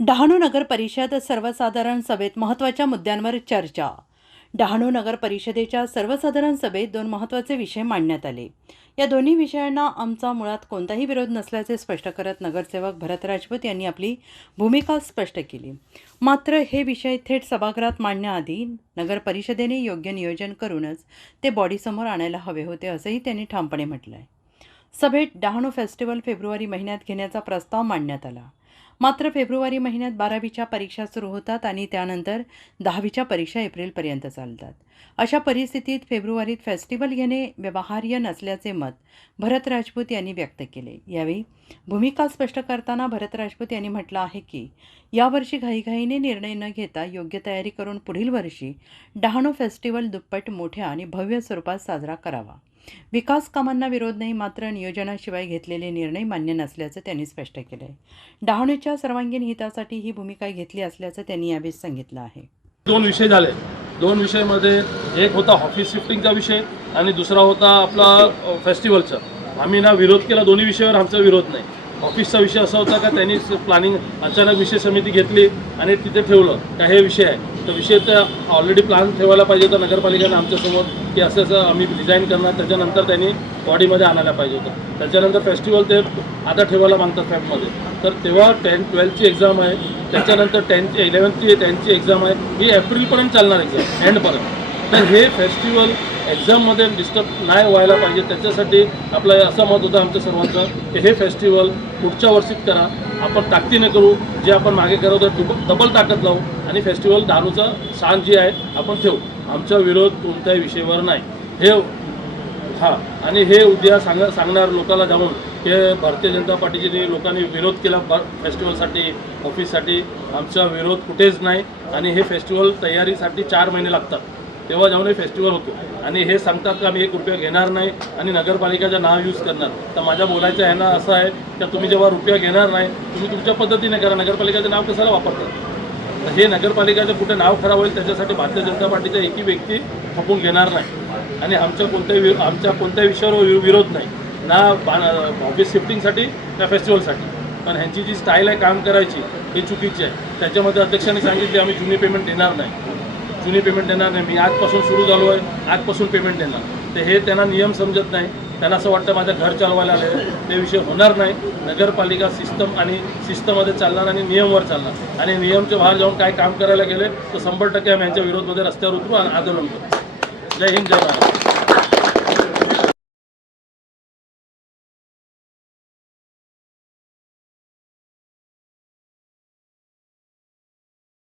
डहाणू नगर परिषद सर्वसाधारण सभेत महत्त्वाच्या मुद्द्यांवर चर्चा। डहाणू नगर परिषदेच्या सर्वसाधारण सभेत दोन महत्त्वाचे विषय मांडण्यात आले। या दोन्ही विषयांना आमचा मुळात कोणताही विरोध नसल्याचे स्पष्ट करत नगरसेवक भरत राजपूत यांनी आपली भूमिका स्पष्ट केली। मात्र हे विषय थेट सभागृहात मांडण्याआधी नगर परिषदेने योग्य नियोजन करूनच ते बॉडीसमोर आणायला हवे होते, असंही त्यांनी ठामपणे म्हटलं आहे। सभेत डहाणू फेस्टिवल फेब्रुवारी महिन्यात घेण्याचा प्रस्ताव मांडण्यात आला। मात्र फेब्रुवारी महिन्यात 12वीच्या परीक्षा सुरू होतात आणि त्यानंतर 10वीच्या परीक्षा एप्रिलपर्यंत चालतात। अशा परिस्थितीत फेब्रुवारीत फेस्टिवल घेणे व्यवहार्य नसल्याचे मत भरत राजपूत यांनी व्यक्त केले। यावेळी भूमिका स्पष्ट करताना भरत राजपूत यांनी म्हटलं आहे की यावर्षी घाईघाईने निर्णय न घेता योग्य तयारी करून पुढील वर्षी डहाणू फेस्टिवल दुप्पट मोठ्या आणि भव्य स्वरूपात साजरा करावा। विकास कामांना विरोध नाही, मात्र नियोजनाशिवाय घेतलेले निर्णय मान्य नसल्याचं त्यांनी स्पष्ट केलं आहे। डहाणूच्या सर्वांगीण हितासाठी ही भूमिका घेतली असल्याचं त्यांनी यावेळी सांगितलं आहे। दोन विषय झाले। दोन विषयामध्ये एक होता ऑफिस शिफ्टिंगचा विषय आणि दुसरा होता आपला फेस्टिवलचा। आम्ही ना विरोध केला, दोन्ही विषयावर आमचा विरोध नाही। ऑफिसचा विषय असा होता का त्यांनी प्लॅनिंग अचानक विषय समिती घेतली आणि तिथे ठेवलं का हे विषय आहे, तर विषय तर ऑलरेडी प्लॅन ठेवायला पाहिजे होता नगरपालिकेनं आमच्यासमोर की असं असं आम्ही डिझाईन करणार, त्याच्यानंतर त्यांनी बॉडीमध्ये आणायला पाहिजे होतं। त्याच्यानंतर फेस्टिवल ते आता ठेवायला मागतात फॅबमध्ये, तर तेव्हा 10-12ची एक्झाम आहे, त्याच्यानंतर 11th 10ची एक्झाम आहे, ही एप्रिलपर्यंत चालणार एक्झाम एंडपर्यंत। तर हे फेस्टिवल एक्झाममध्ये डिस्टर्ब नाही व्हायला पाहिजे, त्याच्यासाठी आपलं असं मत होतं आमच्या सर्वांचं की हे फेस्टिवल पुढच्या वर्षीच करा, आपण ताकदीने करू, जे आपण मागे करत होतो डबल ताकद लावू आणि फेस्टिवल डहाणूचा शान जी आहे आपण ठेवू। आमचा विरोध कोणत्याही विषयावर नाही हे आणि हे उद्या सांगणार लोकांना जाऊन की भारतीय जनता पार्टीची लोकांनी विरोध केला फेस्टिवलसाठी, ऑफिससाठी। आमचा विरोध कुठेच नाही आणि हे फेस्टिवल तयारीसाठी 4 महिने लागतात, तेव्हा जाऊन हे फेस्टिवल होतो। आणि हे सांगतात का आम्ही 1 रुपया घेणार नाही आणि नगरपालिकेचं नाव यूज करणार, तर माझ्या बोलायचं आहे ना असं आहे की तुम्ही जेव्हा रुपया घेणार नाही तुम्ही तुमच्या पद्धतीने करा, नगरपालिकेचं नाव कशाला वापरतात। तर हे नगरपालिकेचं कुठे नाव खराब होईल त्याच्यासाठी भारतीय जनता पार्टीचा एकही व्यक्ती खपून घेणार नाही आणि आमच्या कोणत्याही विषयावर विरोध नाही ना ऑफिस शिफ्टिंगसाठी ना फेस्टिवलसाठी। पण ह्यांची जी स्टाईल आहे काम करायची ही चुकीची आहे। त्याच्यामध्ये अध्यक्षांनी सांगितले आम्ही जुनी पेमेंट देणार नाही, जुनी पेमेंट देणार नाही, मी आजपासून सुरू झालो आहे, आजपासून पेमेंट देणार। तर हे त्यांना नियम समजत नाही, त्यांना असं वाटतं माझं घर चालवायला आले, ते विषय होणार नाही। नगरपालिका सिस्टम आणि शिस्तमध्ये चालणार आणि नियमवर चालणार आणि नियमच्या बाहेर जाऊन काय काम करायला गेले तर 100% आम्ही यांच्या विरोधामध्ये रस्त्यावर उतरू आणि आंदोलन करू। जय हिंद, जय